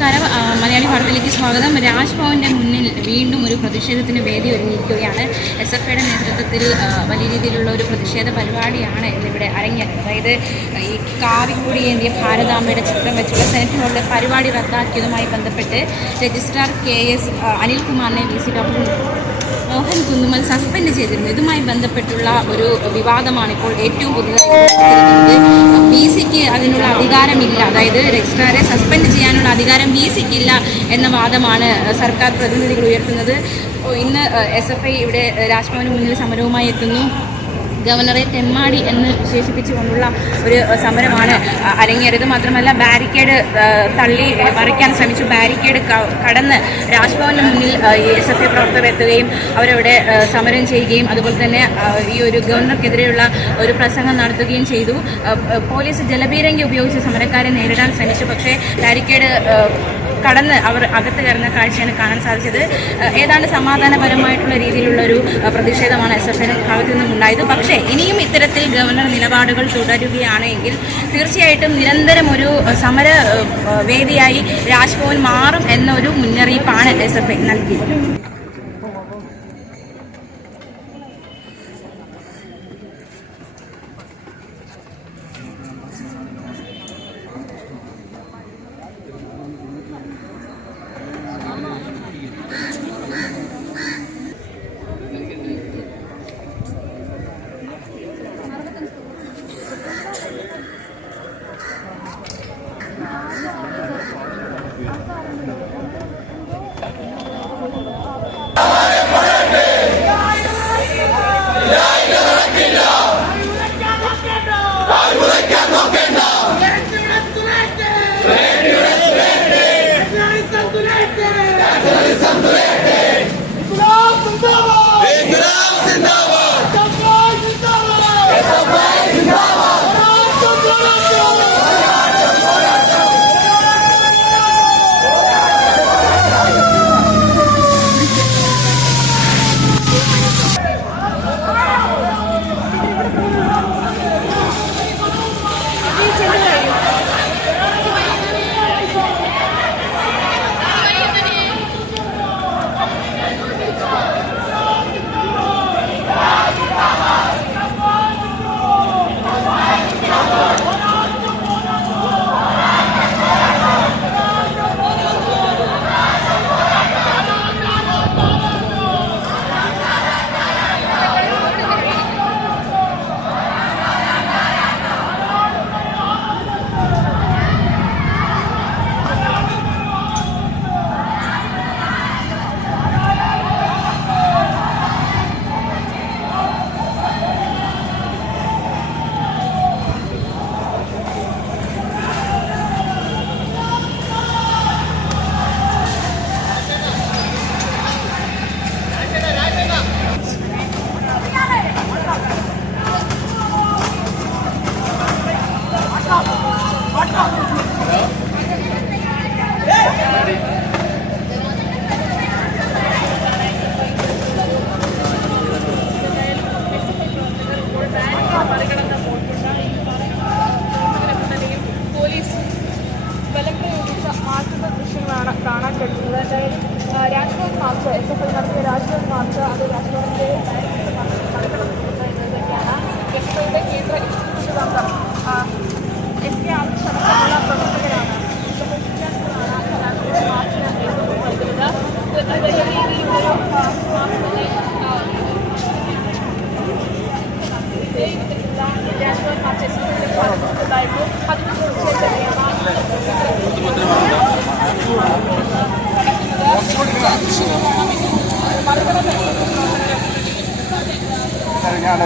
നമസ്കാരം. മലയാളി വാർത്തയിലേക്ക് സ്വാഗതം. രാജ്ഭവന്റെ മുന്നിൽ വീണ്ടും ഒരു പ്രതിഷേധത്തിന് വേദി ഒരുങ്ങിയിരിക്കുകയാണ്. എസ് എഫ് ഐയുടെ നേതൃത്വത്തിൽ വലിയ രീതിയിലുള്ള ഒരു പ്രതിഷേധ പരിപാടിയാണ് ഇന്നിവിടെ അരങ്ങേറുന്നത് അതായത് ഈ കാവിക്കുടി ഏന്തിയ ഭാരതാമ്മയുടെ ചിത്രം വെച്ചുള്ള സെനറ്റ് പരിപാടി റദ്ദാക്കിയതുമായി ബന്ധപ്പെട്ട് registrar K S അനിൽകുമാറിനെ V C W Mohan Kunnummal suspend ചെയ്തിരുന്നു. ഇതുമായി ബന്ധപ്പെട്ടുള്ള ഒരു വിവാദമാണ് ഇപ്പോൾ ഏറ്റവും പുതുതായി ബി സിക്ക് അതിനുള്ള അധികാരമില്ല. അതായത് രജിസ്ട്രാറെ സസ്പെൻഡ് ചെയ്യാനുള്ള അധികാരം ബി സിക്കില്ല എന്ന വാദമാണ് സർക്കാർ പ്രതിനിധികൾ ഉയർത്തുന്നത്. ഇന്ന് എസ് എഫ് ഐ ഇവിടെ രാജ്ഭവന് മുന്നിൽ സമരവുമായി എത്തുന്നു. ഗവർണറെ തെമ്മാടി എന്ന് വിശേഷിപ്പിച്ചുകൊണ്ടുള്ള ഒരു സമരമാണ് അരങ്ങേറിയത്. മാത്രമല്ല ബാരിക്കേഡ് തള്ളി മറിക്കാൻ ശ്രമിച്ചു. ബാരിക്കേഡ് കടന്ന് രാജ്ഭവന് മുന്നിൽ എസ് എഫ് ഐ പ്രവർത്തകർ എത്തുകയും അവരവിടെ സമരം ചെയ്യുകയും അതുപോലെ തന്നെ ഈ ഒരു ഗവർണർക്കെതിരെയുള്ള ഒരു പ്രസംഗം നടത്തുകയും ചെയ്തു. പോലീസ് ജലപീരങ്കി ഉപയോഗിച്ച് സമരക്കാരെ നേരിടാൻ ശ്രമിച്ചു. പക്ഷേ ബാരിക്കേഡ് കടന്ന് അവർ അകത്ത് കയറുന്ന കാഴ്ചയാണ് കാണാൻ സാധിച്ചത്. ഏതാണ്ട് സമാധാനപരമായിട്ടുള്ള രീതിയിലുള്ള ഒരു പ്രതിഷേധമാണ് എസ് എഫ് ഐ ഭാഗത്തു നിന്നും ഉണ്ടായത്. പക്ഷേ ഇനിയും ഇത്തരത്തിൽ ഗവർണർ നിലപാടുകൾ തുടരുകയാണെങ്കിൽ തീർച്ചയായിട്ടും നിരന്തരം ഒരു സമര വേദിയായി രാജ്ഭവൻ മാറും എന്നൊരു മുന്നറിയിപ്പാണ് എസ് എഫ് ഐ നൽകിയത്.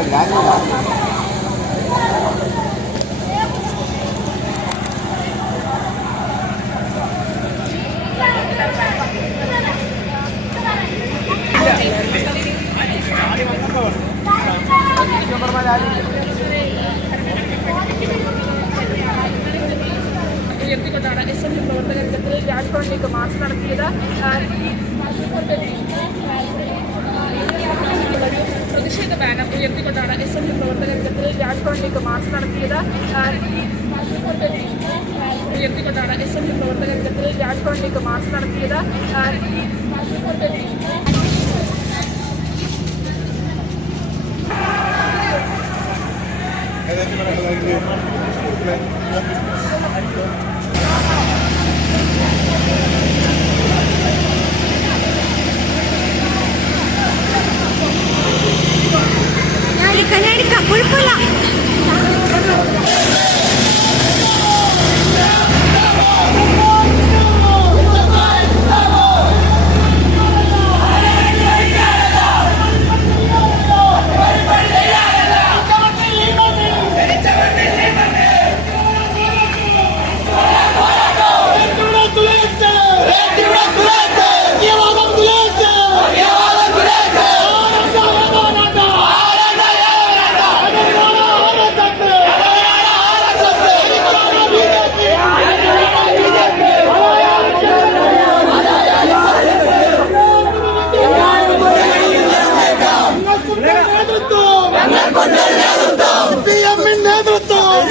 തീർച്ചയായിട്ടും ഉയർത്തിക്കൊണ്ടാണ് എസ് എൻ ഡി പ്രവർത്തക രംഗത്തിൽ രാജ്ഭവനിലേക്ക് മാർച്ച് നടത്തിയത്. ആ, ഈ ഒരു പ്രതിഷേധ ബാനർ ഉയർത്തിക്കൊണ്ടാണ് എസ് എൻ ഡി പ്രവർത്തക രംഗത്തിൽ രാജ്ഭവനിലേക്ക് മാർച്ച് നടത്തിയത്. ആ, ഈ ഉയർത്തിക്കൊണ്ടാണ് എസ് എഫ് പ്രവർത്തകത്തിൽ രാജ്ഭവനിലേക്ക് മാർച്ച് നടത്തിയത്. ആ,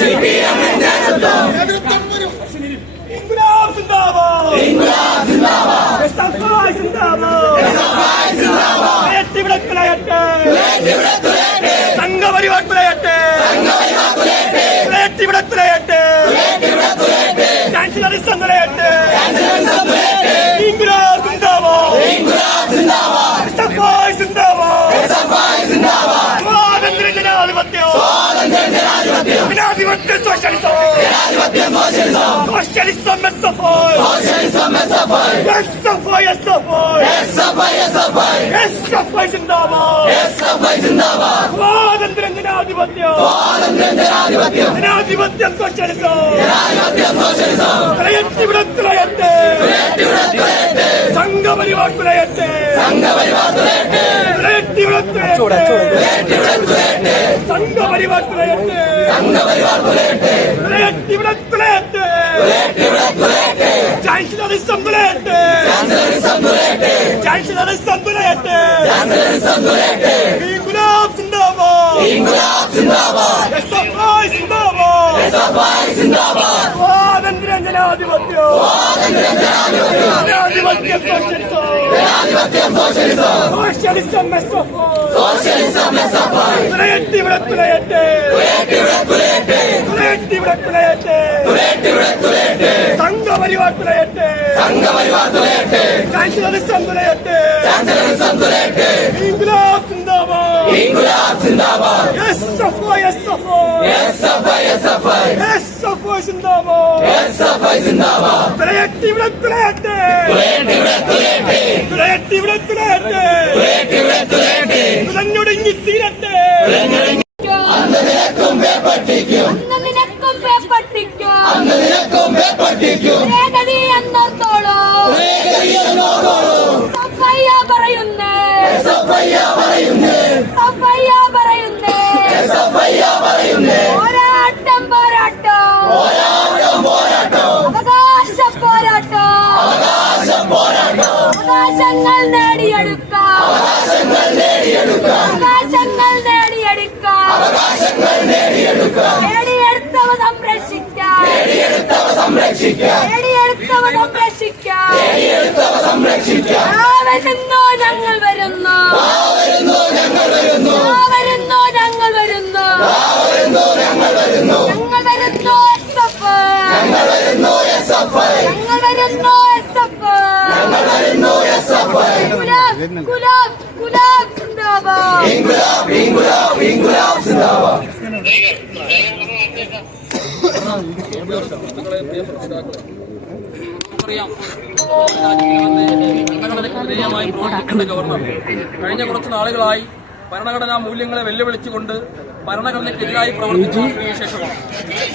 നേതൃത്വം നേതൃത്വം വരും. ഇൻക്ലാബ് സിന്ദാബാദ്. എസ്എഫ്ഐ സംഘപരിവാർ സംഘപരിവാർ സംഘപരിവാർ തുലയട്ടെ തുലയത്തിവിടെ തുലയട്ടെ ചാൻസലറിസം തുലയട്ടെ ചാൻസലറിസം തുലയട്ടെ ഇൻകുലാബ് സിന്ദാബാദ് എസ്എഫ്ഐ സിന്ദാബാദ് സ്വാതന്ത്ര്യം ജനാധിപത്യം. ജനാധിപത്യം സോഷ്യലിസം. സോഷ്യലിസം തുലയട്ടെ ഇവിടെ തുലയട്ടെ തുലയട്ടെ ഇവിടെ തുലയട്ടെ സംഘപരിവാർ തുലയട്ടെ ചാൻസലറിസം തുലയട്ടെ ഇൻകുലാബ് സിന്ദാബാദ് എസ്എഫ്ഐ എസ്എഫ്ഐ എസ്എഫ്ഐ സിന്ദാബാദ് തുലയട്ടെ ഇവിടെ തുലയട്ടെ തുലയട്ടെ ഇവിടെ തുലയട്ടെ തുലഞ്ഞൊടുങ്ങി തീരട്ടെ. അന്ന് നിനക്കും പേപ്പട്ടിക്കും. നിനക്കും എന്നോർത്തോളം സംരക്ഷിക്കാം. ആ വരുന്നു ഞങ്ങൾ വരുന്നു. ആ വരുന്നു ഞങ്ങൾ വരുന്നു. ഞങ്ങൾ വരുന്നു എസ് എഫ്. ഞങ്ങൾ വരുന്നു എസ് എഫ്. ഗുലാബ് ഗുലാബ് ഗുലാബ് സിന്ദാബാദ്. അറിയാം ഗവർണർ കഴിഞ്ഞ കുറച്ച് നാളുകളായി ഭരണഘടനാ മൂല്യങ്ങളെ വെല്ലുവിളിച്ചുകൊണ്ട് ഭരണഘടനയ്ക്കെതിരായി പ്രവർത്തിച്ചു ശേഷമാണ്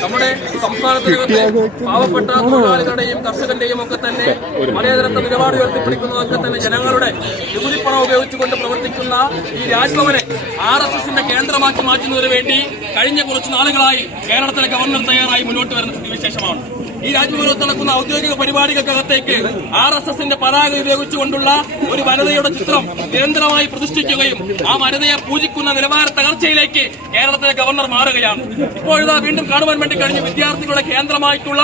നമ്മുടെ സംസ്ഥാനത്തിനകത്ത് പാവപ്പെട്ട തൊഴിലാളികളുടെയും കർഷകന്റെയും ഒക്കെ തന്നെ മലയതരത്തെ നിലപാട് ഉയർത്തിപ്പിടിക്കുന്നതൊക്കെ തന്നെ ജനങ്ങളുടെ നികുതിപ്പണം ഉപയോഗിച്ചുകൊണ്ട് പ്രവർത്തിക്കുന്ന ഈ രാജ്ഭവനെ ആർ എസ് എസിന്റെ കേന്ദ്രമാക്കി മാറ്റുന്നതിന് വേണ്ടി കഴിഞ്ഞ കുറച്ച് നാളുകളായി കേരളത്തിലെ ഗവർണർ തയ്യാറായി മുന്നോട്ട് വരുന്ന സ്ഥിതിവിശേഷമാണ്. ഈ രാജ്ഭവനത്ത് നടക്കുന്ന ഔദ്യോഗിക പരിപാടികൾക്കകത്തേക്ക് ആർ എസ് എസിന്റെ പതാക ഉപയോഗിച്ചുകൊണ്ടുള്ള ഒരു വനിതയുടെ ചിത്രം നിരന്തരമായി പ്രതിഷ്ഠിക്കുകയും ആ വനിതയെ പൂജിക്കുന്ന നിലവാര തകർച്ചയിലേക്ക് കേരളത്തിലെ ഗവർണർ മാറുകയാണ്. ഇപ്പോഴിതാ വീണ്ടും കാണുവാൻ വേണ്ടി കഴിഞ്ഞ വിദ്യാർത്ഥികളുടെ കേന്ദ്രമായിട്ടുള്ള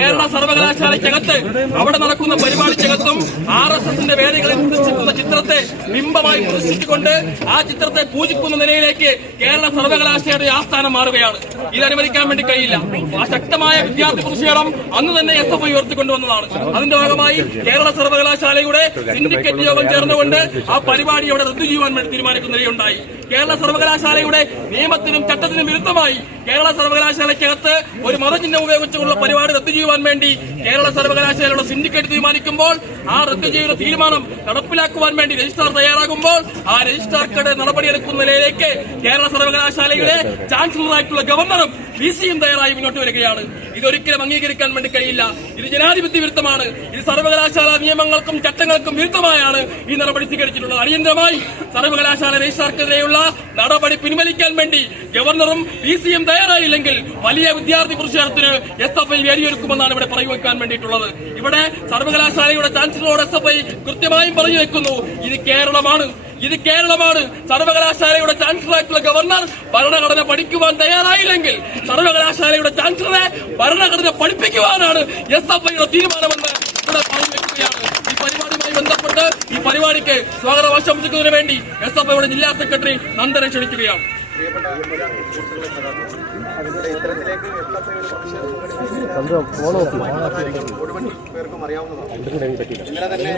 കേരള സർവകലാശാലയ്ക്കകത്ത് അവിടെ നടക്കുന്ന പരിപാടിക്കകത്തും ആർ എസ് എസിന്റെ വേദികളിൽ പ്രതിഷ്ഠിക്കുന്ന ചിത്രത്തെ ബിംബമായി പ്രദർശിപ്പിച്ചുകൊണ്ട് ആ ചിത്രത്തെ പൂജിക്കുന്ന നിലയിലേക്ക് കേരള സർവകലാശാലയുടെ ആസ്ഥാനം മാറുകയാണ്. ഇത് അനുവദിക്കാൻ വേണ്ടി കഴിയില്ല. ആ ശക്തമായ വിദ്യാർത്ഥി പ്രതിഷേധം അന്ന് തന്നെ എസ് എഫ് ഐ ഉയർത്തിക്കൊണ്ടുവന്നതാണ് അതിന്റെ ഭാഗമായി കേരള സർവകലാശാലയുടെ സിൻഡിക്കേറ്റ് യോഗം ചേർന്നുകൊണ്ട് ആ പരിപാടി അവിടെ റദ്ദു ചെയ്യുവാൻ വേണ്ടി തീരുമാനിക്കുന്ന നിലയുണ്ടായി. കേരള സർവകലാശാലയുടെ നിയമത്തിനും ചട്ടത്തിനും വിരുദ്ധമായി കേരള സർവകലാശാലയ്ക്കകത്ത് ഒരു മതചിഹ്നം ഉപയോഗിച്ചുള്ള പരിപാടി റദ്ദു ചെയ്യുവാൻ വേണ്ടി കേരള സർവകലാശാലയുടെ സിൻഡിക്കേറ്റ് തീരുമാനിക്കുമ്പോൾ ആ റദ്ദു ചെയ്യുന്ന തീരുമാനം നടപ്പിലാക്കുവാൻ വേണ്ടി രജിസ്ട്രാർ തയ്യാറാകുമ്പോൾ ആ രജിസ്ട്രാർക്കടെ നടപടിയെടുക്കുന്ന നിലയിലേക്ക് കേരള സർവകലാശാലയുടെ ചാൻസലറായിട്ടുള്ള ഗവർണറും വി സിയും തയ്യാറായി മുന്നോട്ട് വരികയാണ്. ഇതൊരിക്കലും അംഗീകരിക്കാൻ വേണ്ടി കഴിയില്ല. ഇത് ജനാധിപത്യ വിരുദ്ധമാണ്. ഇത് സർവകലാശാല നിയമങ്ങൾക്കും ചട്ടങ്ങൾക്കും വിരുദ്ധമായാണ് ഈ നടപടി സ്വീകരിച്ചിട്ടുള്ളത്. അടിയന്തരമായി സർവകലാശാല രജിസ്ട്രാർക്കെതിരെയുള്ള നടപടി പിൻവലിക്കാൻ വേണ്ടി ഗവർണറും വി സിയും തയ്യാറായില്ലെങ്കിൽ വലിയ വിദ്യാർത്ഥി പ്രതിഷേധത്തിന് എസ് എഫ് ഐ വേദിയൊരുക്കുമെന്നാണ് ഇവിടെ പറഞ്ഞു വെക്കാൻ വേണ്ടിയിട്ടുള്ളത്. ഇവിടെ സർവകലാശാലയുടെ ചാൻസലറോട് എസ് എഫ് ഐ കൃത്യമായും പറഞ്ഞു വെക്കുന്നു. ഇത് കേരളമാണ്. ഇത് കേരളമാണ്. സർവകലാശാലയുടെ ചാൻസലറായിട്ടുള്ള ഗവർണർ ഭരണഘടന പഠിക്കുവാൻ തയ്യാറായില്ലെങ്കിൽ സർവകലാശാലയുടെ ചാൻസലറെ ഭരണഘടന പഠിപ്പിക്കുവാനാണ് എസ് എഫ് ഐയുടെ തീരുമാനമെന്ന് ഇവിടെ പറഞ്ഞു വെക്കുകയാണ്. ഈ പരിപാടിയുമായി ബന്ധപ്പെട്ട് ഈ പരിപാടിക്ക് സ്വാഗതം ആശംസിക്കുന്നതിന് വേണ്ടി എസ് എഫ് ഐയുടെ ജില്ലാ സെക്രട്ടറി നന്ദനെ ക്ഷണിക്കുകയാണ്. അറിയാവുന്നതാണ് തന്നെ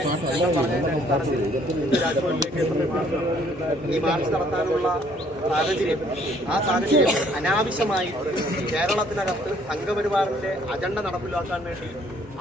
മാർച്ച് നടത്താനുള്ള സാഹചര്യം ആ സാഹചര്യം അനാവശ്യമായി കേരളത്തിനകത്ത് സംഘപരിവാറിന്റെ അജണ്ട നടപ്പിലാക്കാൻ വേണ്ടി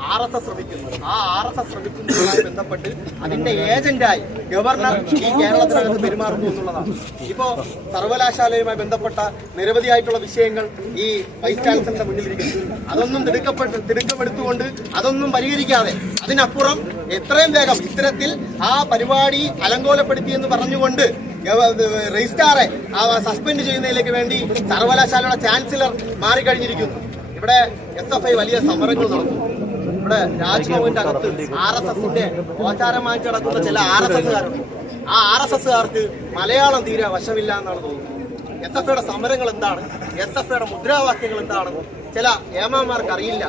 ആർ എസ് എസ് ശ്രമിക്കുന്നു ആ ആർ എസ് എസ് ശ്രമിക്കുന്നതുമായി ബന്ധപ്പെട്ട് അതിന്റെ ഏജന്റായി ഗവർണർ ഈ കേരളത്തിനകത്ത് പെരുമാറുന്നു എന്നുള്ളതാണ്. ഇപ്പോ സർവകലാശാലയുമായി ബന്ധപ്പെട്ട നിരവധിയായിട്ടുള്ള വിഷയങ്ങൾ ഈ വൈസ് ചാൻസലറുടെ മുന്നിലിരിക്കുന്നു. അതൊന്നും തിടുക്കപ്പെട്ട് തിടുക്കമെടുത്തുകൊണ്ട് അതൊന്നും പരിഹരിക്കാതെ അതിനപ്പുറം എത്രയും വേഗം ഇത്തരത്തിൽ ആ പരിപാടി അലങ്കോലപ്പെടുത്തി എന്ന് പറഞ്ഞുകൊണ്ട് രജിസ്ട്രാറെ സസ്പെൻഡ് ചെയ്യുന്നതിലേക്ക് വേണ്ടി സർവകലാശാലയുടെ ചാൻസലർ മാറിക്കഴിഞ്ഞിരിക്കുന്നു. ഇവിടെ എസ് എഫ് ഐ വലിയ സമരങ്ങൾ നടത്തുന്നു ഇവിടെ രാജ്ഭവന്റെ അകത്ത് ആർ എസ് എസിന്റെ ഓചാരമായി കിടക്കുന്ന ചില ആർ എസ് എസ്സുകാരുണ്ട് ആ ആർ എസ് എസ്സുകാർക്ക് മലയാളം തീരെ വശമില്ല എന്നാണ് തോന്നുന്നത് എസ് എഫ് ഐയുടെ സമരങ്ങൾ എന്താണ് എസ് എഫ് ഐയുടെ മുദ്രാവാക്യങ്ങൾ എന്താണ് ചില ഏമാമാർക്ക് അറിയില്ല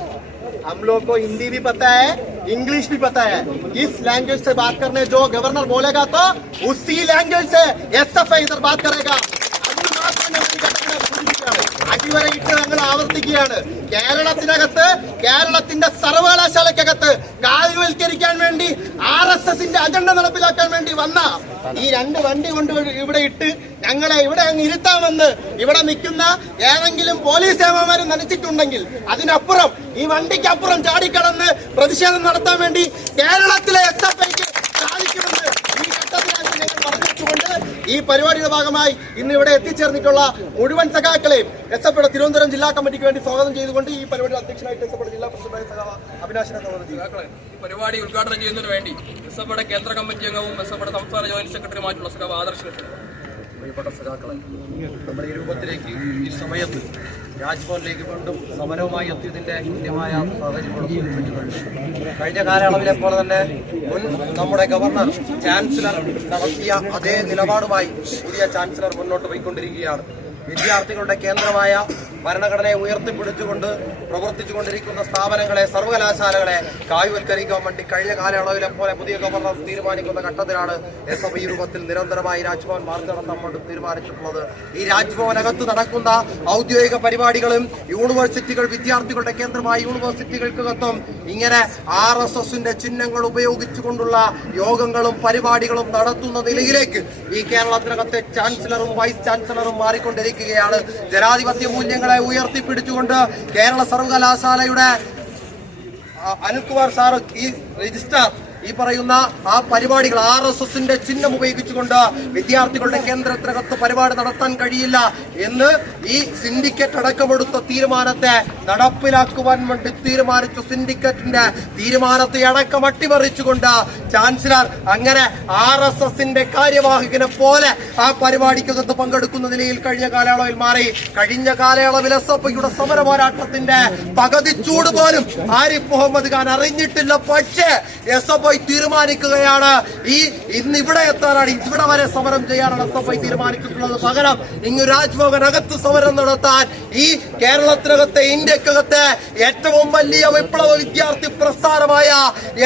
हम लोग को हिंदी भी पता है इंग्लिश भी पता है इस लैंग्वेज से बात करने जो गवर्नर बोलेगा तो उसी लैंग्वेज से एस एफ आई इधर बात करेगा അടിവരയിട്ട് ഞങ്ങൾ ആവർത്തിക്കുകയാണ്. കേരളത്തിനകത്ത് കേരളത്തിന്റെ സർവകലാശാലയ്ക്കകത്ത് കായികവൽക്കരിക്കാൻ വേണ്ടി ആർ എസ് എസിന്റെ അജണ്ട നടപ്പിലാക്കാൻ വേണ്ടി വന്ന ഈ രണ്ട് വണ്ടി കൊണ്ട് ഇവിടെ ഇട്ട് ഞങ്ങളെ ഇവിടെ അങ്ങ് ഇരുത്താമെന്ന് ഇവിടെ നിൽക്കുന്ന ഏതെങ്കിലും പോലീസ് സേവന്മാർ നനച്ചിട്ടുണ്ടെങ്കിൽ അതിനപ്പുറം ഈ വണ്ടിക്കപ്പുറം ചാടിക്കടന്ന് പ്രതിഷേധം നടത്താൻ വേണ്ടി കേരളത്തിലെ എസ് എഫ് ഐക്ക് സാധിക്കുമെന്ന് ഈ ഘട്ടത്തിൽ ഞങ്ങൾ പറഞ്ഞുകൊണ്ട് ഈ പരിപാടിയുടെ ഭാഗമായി ഇന്ന് ഇവിടെ എത്തിച്ചേർന്നിട്ടുള്ള മുഴുവൻ സഖാക്കളെയും എസ് എഫ് ഐയുടെ തിരുവനന്തപുരം ജില്ലാ കമ്മിറ്റിക്ക് വേണ്ടി സ്വാഗതം ചെയ്തുകൊണ്ട് ഈ പരിപാടിയുടെ അധ്യക്ഷനായിട്ട് എസ് എഫ് ജില്ലാ പ്രസിഡന്റായ സഖാവ് അവിനാശിനെ സ്വാഗതം പരിപാടി ഉദ്ഘാടനം ചെയ്യുന്നതിന് വേണ്ടി എസ് എഫ് കേന്ദ്ര കമ്മിറ്റി അംഗവും എസ് എഫ് സംസ്ഥാന ജോയിന്റ് സെക്രട്ടറിയുമായിട്ടുള്ള സഖാവ് ആദർശ പ്രിയപ്പെട്ട സഖാക്കളെ നമ്മുടെ രൂപത്തിലേക്ക് ഈ സമയത്ത് രാജ്ഭവനിലേക്ക് വീണ്ടും സമരവുമായി എത്തിയതിന്റെ കൃത്യമായ സാഹചര്യങ്ങൾ സൂചിപ്പിച്ചിട്ടുണ്ട്. കഴിഞ്ഞ കാലയളവിലെ പോലെ തന്നെ മുൻ നമ്മുടെ ഗവർണർ ചാൻസലർ നടത്തിയ അതേ നിലപാടുമായി പുതിയ ചാൻസലർ മുന്നോട്ട് പോയിക്കൊണ്ടിരിക്കുകയാണ്. വിദ്യാർത്ഥികളുടെ കേന്ദ്രമായ ഭരണഘടനയെ ഉയർത്തിപ്പിടിച്ചുകൊണ്ട് പ്രവർത്തിച്ചുകൊണ്ടിരിക്കുന്ന സ്ഥാപനങ്ങളെ സർവകലാശാലകളെ കായ്വൽക്കരിക്കാൻ വേണ്ടി കഴിഞ്ഞ കാലയളവിലെ പോലെ പുതിയ ഗവർണർ തീരുമാനിക്കുന്ന ഘട്ടത്തിലാണ് എസ് എഫ് ഈ രൂപത്തിൽ നിരന്തരമായി രാജ്ഭവൻ മാർച്ച് നടത്താൻ വേണ്ടി തീരുമാനിച്ചിട്ടുള്ളത്. ഈ രാജ്ഭവനകത്ത് നടക്കുന്ന ഔദ്യോഗിക പരിപാടികളും യൂണിവേഴ്സിറ്റികൾ വിദ്യാർത്ഥികളുടെ കേന്ദ്രമായ യൂണിവേഴ്സിറ്റികൾക്കകത്തും ഇങ്ങനെ ആർ എസ് എസിന്റെ ചിഹ്നങ്ങൾ ഉപയോഗിച്ചുകൊണ്ടുള്ള യോഗങ്ങളും പരിപാടികളും നടത്തുന്ന നിലയിലേക്ക് ഈ കേരളത്തിനകത്തെ ചാൻസലറും വൈസ് ചാൻസലറും മാറിക്കൊണ്ടിരിക്കുകയാണ്. ജനാധിപത്യ മൂല്യങ്ങളെ ഉയർത്തിപ്പിടിച്ചുകൊണ്ട് കേരള സർവകലാശാലയുടെ അനിൽ അനിൽകുമാർ സാർ ഈ രജിസ്ട്രാർ ഈ പറയുന്ന ആ പരിപാടികൾ ആർ എസ് എസിന്റെ ചിഹ്നം ഉപയോഗിച്ചുകൊണ്ട് വിദ്യാർത്ഥികളുടെ കേന്ദ്രത്തിനകത്ത് പരിപാടി നടത്താൻ കഴിയില്ല എന്ന് ഈ സിൻഡിക്കേറ്റ് അടക്കമെടുത്ത തീരുമാനത്തെ നടപ്പിലാക്കുവാൻ വേണ്ടി തീരുമാനിച്ച സിൻഡിക്കേറ്റിന്റെ തീരുമാനത്തെ അടക്കം അട്ടിമറിച്ചുകൊണ്ട് ചാൻസലർ അങ്ങനെ ആർ എസ് എസിന്റെ കാര്യവാഹകനെ പോലെ ആ പരിപാടിക്കകത്ത് പങ്കെടുക്കുന്ന നിലയിൽ കഴിഞ്ഞ കാലയളവിൽ മാറി. കഴിഞ്ഞ കാലയളവിൽ എസ് എഫ് ഐയുടെ സമര പോരാട്ടത്തിന്റെ പകുതി ചൂട് പോലും ആരിഫ് മുഹമ്മദ് ഖാൻ അറിഞ്ഞിട്ടില്ല. പക്ഷേ എസ് എഫ് ഐ തീരുമാനിക്കുകയാണ്. ഈ ഇന്ന് ഇവിടെ എത്താനാണ് ഇവിടെ വരെ സമരം ചെയ്യാനാണ് എസ് എഫ് ഐ തീരുമാനിച്ചിട്ടുള്ളത് പകരം ഇങ്ങ് രാജ്ഭവൻ അകത്ത് സമരം നടത്താൻ ഈ കേരളത്തിനകത്തെ ഇന്ത്യക്കകത്തെ ഏറ്റവും വലിയ വിപ്ലവ വിദ്യാർത്ഥി പ്രസ്ഥാനമായ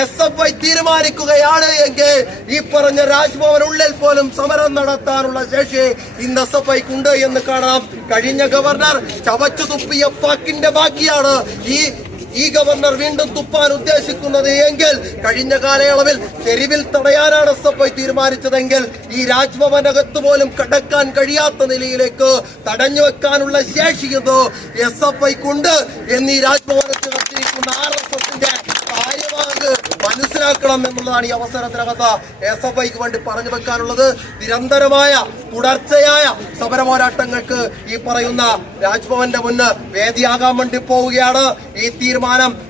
എസ് എഫ് ഐ തീരുമാനിക്കുകയാണ് എങ്കിൽ ഈ പറഞ്ഞ രാജ്ഭവൻ ഉള്ളിൽ പോലും സമരം നടത്താനുള്ള ശേഷി ഇന്ന് എസ് എഫ് ഐക്കുണ്ട് എന്ന് കാണാം. കഴിഞ്ഞ ഗവർണർ ചവച്ചു തുപ്പിയ പാക്കിന്റെ ബാക്കിയാണ് ഈ ഈ ഗവർണർ വീണ്ടും തുപ്പാൻ ഉദ്ദേശിക്കുന്നത് എങ്കിൽ കഴിഞ്ഞ കാലയളവിൽ തെരുവിൽ തടയാനാണ് എസ് എഫ് ഐ തീരുമാനിച്ചതെങ്കിൽ ഈ രാജ്ഭവനകത്ത് പോലും കടക്കാൻ കഴിയാത്ത നിലയിലേക്ക് തടഞ്ഞു വെക്കാനുള്ള ശേഷിയത് എസ് എഫ് ഐക്കുണ്ട് എന്നീ രാജ്ഭവനത്തിൽ നടത്തിയിരിക്കുന്ന ആർ എസ് എഫിന്റെ മനസ്സിലാക്കണം എന്നുള്ളതാണ് ഈ അവസരത്തിനകത്ത് എസ് എഫ് ഐക്ക് വേണ്ടി പറഞ്ഞു വെക്കാനുള്ളത്. നിരന്തരമായ തുടർച്ചയായ സമരപോരാട്ടങ്ങൾക്ക് ഈ പറയുന്ന രാജ്ഭവന്റെ മുന്ന് വേദിയാകാൻ വേണ്ടി പോവുകയാണ്. ഈ തീരുമാനം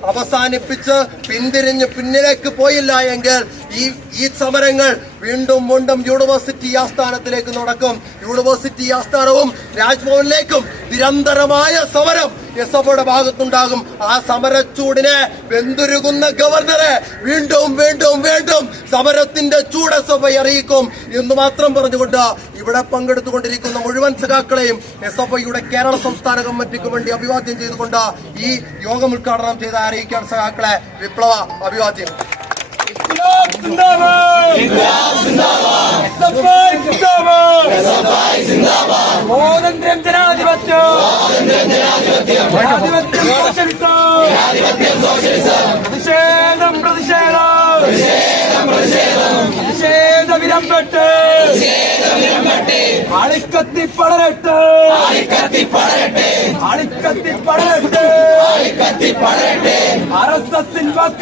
അവസാനിപ്പിച്ച് പിന്തിരിഞ്ഞ് പിന്നിലേക്ക് പോയില്ല എങ്കിൽ ഈ ഈ സമരങ്ങൾ വീണ്ടും വീണ്ടും യൂണിവേഴ്സിറ്റി ആസ്ഥാനത്തിലേക്ക് നടക്കും. യൂണിവേഴ്സിറ്റി ആസ്ഥാനവും രാജ്ഭവനിലേക്കും നിരന്തരമായ സമരം എസ് എഫ്ഒയുടെ ഭാഗത്തുണ്ടാകും. ആ സമരച്ചൂടിനെ വെന്തുരുകുന്ന ഗവർണറെ വീണ്ടും വീണ്ടും വീണ്ടും സമരത്തിന്റെ ചൂട് എസ് എഫ് ഐ അറിയിക്കും എന്ന് മാത്രം പറഞ്ഞുകൊണ്ട് ഇവിടെ പങ്കെടുത്തുകൊണ്ടിരിക്കുന്ന മുഴുവൻ സഖാക്കളെയും എസ് എഫ് ഐയുടെ കേരള സംസ്ഥാന കമ്മിറ്റിക്ക് വേണ്ടി അഭിവാദ്യം ചെയ്തുകൊണ്ട് ഈ യോഗം ഉദ്ഘാടനം ചെയ്ത് അറിയിക്കാൻ സഖാക്കളെ. വിപ്ലവ അഭിവാദ്യം. സ്വാതന്ത്ര്യം ജനാധിപത്യം. ജനാധിപത്യം സോഷ്യലിസം പ്രതിഷേധം പ്രതിഷേധം പ്രതിഷേധ വിരമ്പെട്ട് ആളിക്കത്തി പടരട്ട് ആളിക്കത്തി வாக்கம்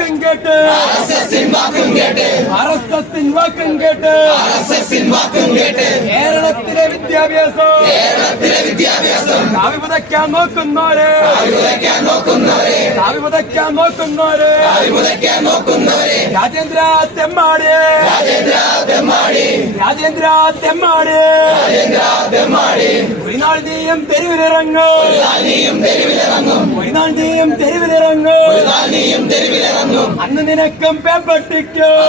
வாக்கம் എസ് എസിൻ വാക്കും കേട്ട്. കേരളത്തിലെ വിദ്യാഭ്യാസം. കാവി പുതയ്ക്കാൻ നോക്കുന്നവര്. കാവി പുതയ്ക്കാൻ നോക്കുന്നവര്. രാജേന്ദ്ര തെമ്മാടി. രാജേന്ദ്ര തെമ്മാടി. ഒരു നാൾ നീയും തെരുവിലിറങ്ങും. ഒരു നാൾ നീയും തെരുവിലിറങ്ങും. അന്ന് നിനക്കും പേപ്പട്ടിക്കും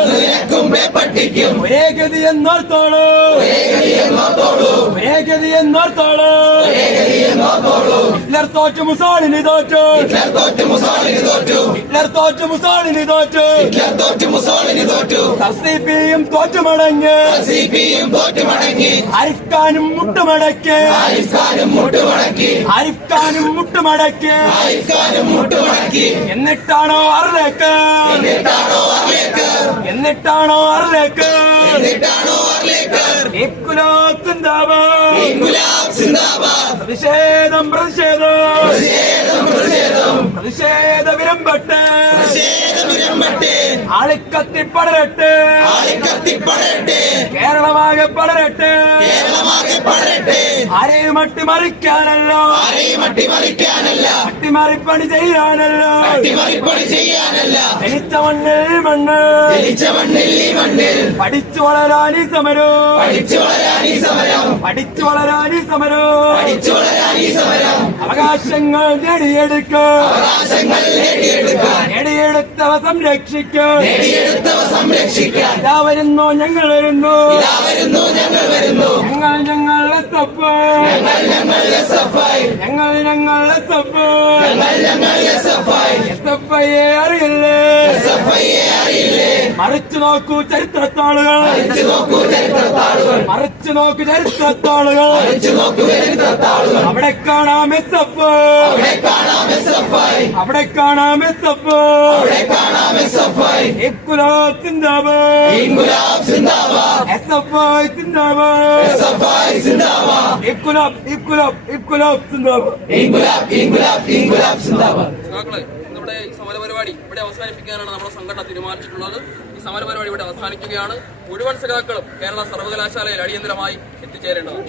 ഒരേ ഗതി എന്നോർത്തോളൂ. ഒരേ ഗതി എന്നോർത്തോളൂ. ഹിറ്റ്ലർ തോറ്റു മുസാളിനി തോറ്റു. ഹിറ്റ്ലർ തോറ്റു മുസാളിനി തോറ്റു. സി തോറ്റു മടങ്ങ് ആരിഫ് ഖാനും മുട്ടുമടക്ക്. ആരിഫ് ഖാനും മുട്ടുമടക്ക്. എന്നിട്ടാണോ അറിലേക്ക് എന്നിട്ടാണോ അറിലേക്ക് ഇൻകുലാബ് സിന്ദാബാദ്. പ്രതിഷേധം പ്രതിഷേധം. പ്രതിഷേധ വിരമ്പട്ട്. ആളിക്കത്തി പടരട്ടെ. കേരളമാകെ പടരട്ടെ. കേരളമാകെ പടരട്ട്. ആരെയും അട്ടിമറിക്കാനല്ലോ. അട്ടിമറിപ്പണി ചെയ്യാനല്ലോ. ജനിച്ച മണ്ണിൽ മണ്ണ്. പഠിച്ചു വളരാൻ ഈ സമരം. പഠിച്ചു വളരാൻ ഈ സമരം. അവകാശങ്ങൾ നേടിയെടുക്കും. നേടിയെടുത്തവ സംരക്ഷിക്കാം. ഇതാ വരുന്നു ഞങ്ങൾ വരുന്നു. ഞങ്ങൾ ഞങ്ങൾ വരുന്നു. ഞങ്ങൾ ഞങ്ങൾ എസ്എഫ് എസ്എഫ് ഐയെ അറിയില്ലേ? മറിച്ചു നോക്കൂ ചരിത്രത്താളുകൾ. മറിച്ചു നോക്കൂ ചരിത്രത്താളുകൾ. അവിടെ കാണാം എസ് എഫ് അവിടെ കാണാം എസ് എഫ് ഇൻകുലാബ് സിന്ദാബാദ്. എസ് എഫ് ഐ സിന്ദാബാദ്. ഇൻകുലാബ് ഇൻകുലാബ് ഇൻകുലാബ് സിന്ദാബാദ്. സഖാക്കളെ നമ്മുടെ ഈ സമര പരിപാടി ഇവിടെ അവസാനിപ്പിക്കാനാണ് നമ്മുടെ സംഘടന തീരുമാനിച്ചിട്ടുള്ളത്. സമരപരിപാടി ഇവിടെ അവസാനിക്കുകയാണ്. മുഴുവൻ സഖാക്കളും കേരള സർവകലാശാലയിൽ അടിയന്തരമായി എത്തിച്ചേരേണ്ടതാണ്.